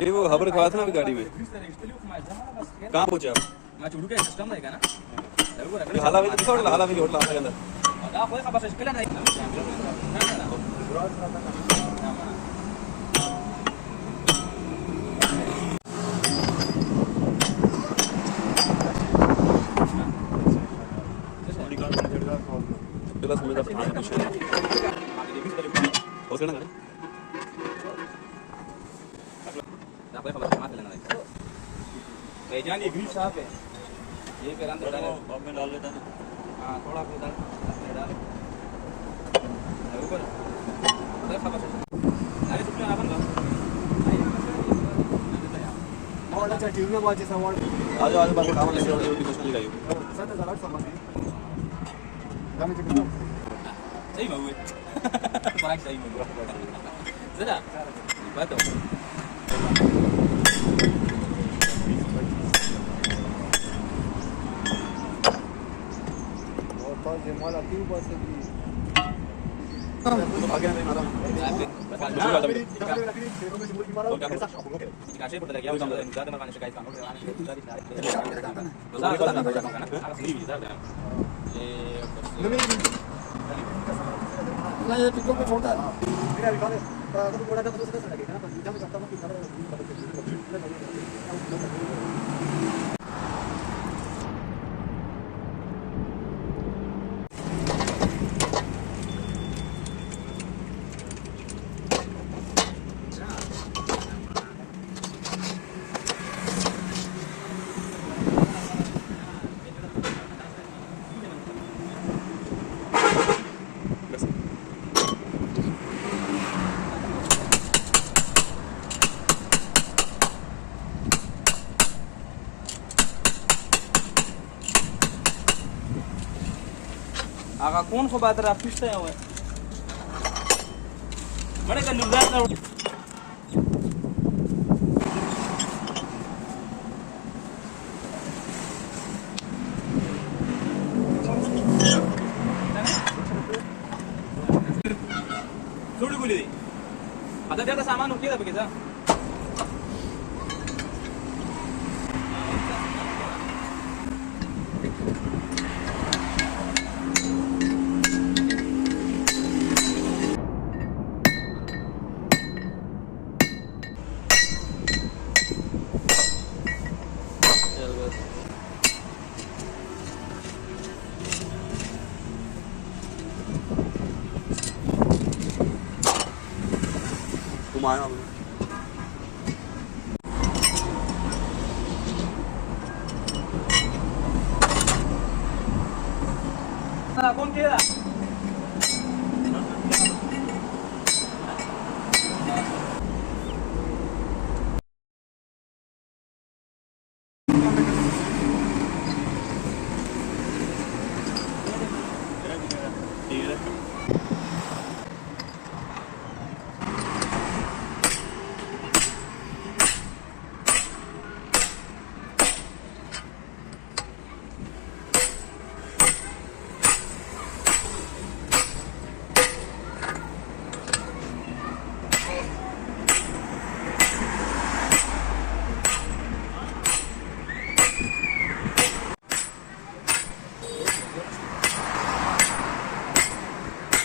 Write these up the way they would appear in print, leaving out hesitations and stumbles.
ये वो खबर खवा था ना गाड़ी में कहाँ पहुंचे आप मैं चुड़ू के सिस्टम रहेगा ना हाला में थोड़ा हाला में होटल आपके अंदर दा कोई खबर से पहले नहीं चला समझ आप आगे पीछे हो सकता है कोई खबर मार लेना नहीं भाईजान ये ग्रिल साफ है ये फिर अंदर डाल अब मैं डाल लेता हूं हां थोड़ा फिर डाल ऊपर कोई खबर से अरे तुमने अपन और अच्छा टीवी में बात जैसा वार्ड आज आज बात काम ले जाओ ड्यूटी कुछ नहीं गई 7000 समझ दाम कितना सही में हुए बड़ा सही में हुआ जरा बात हो जे मला ती बस की आगे नहीं मारा काशे पडला गया काम जाते मारने शिकायत काम नहीं ये टिकट को छोड़ता है मेरा रिकॉर्ड है तो बड़ा का तो से लगेगा ना तो जब मैं सकता हूं कि आगा कौन को बात रहा फिस्ता है वो बड़े का निर्धार ना थोड़ी गोली दे आता त्याचा सामान उठे बघ जा घुमाया queda.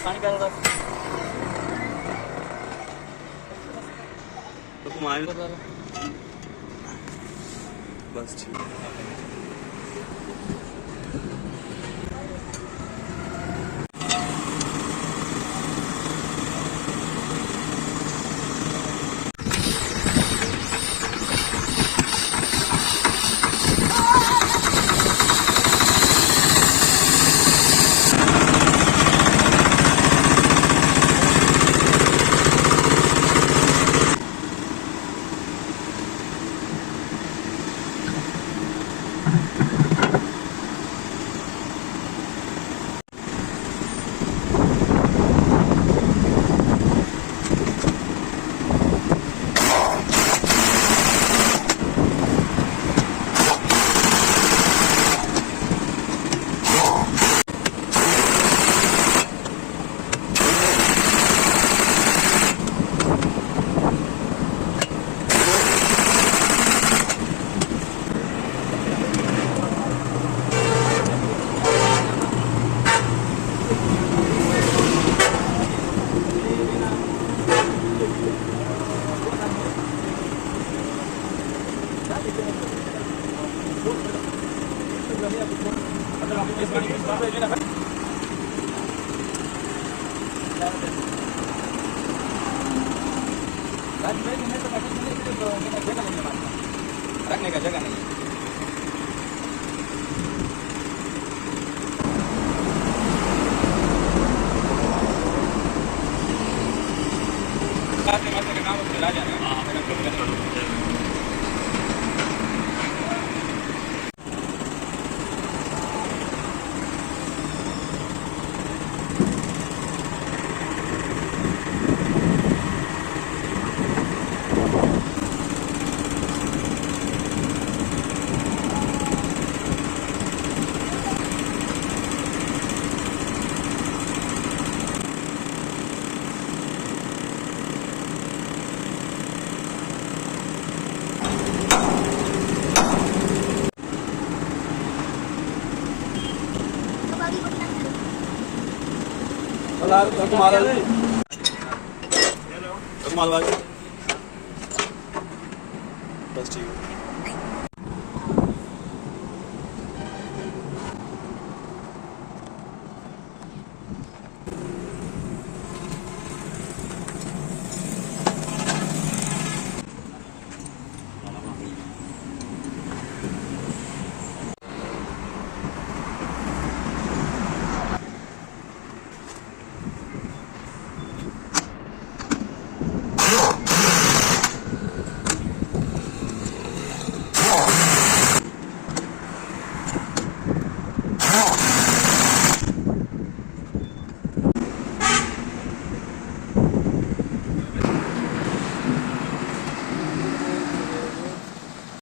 पानी का तो घुमाए बस ठीक रखने का जगह नहीं है। बस ठीक है।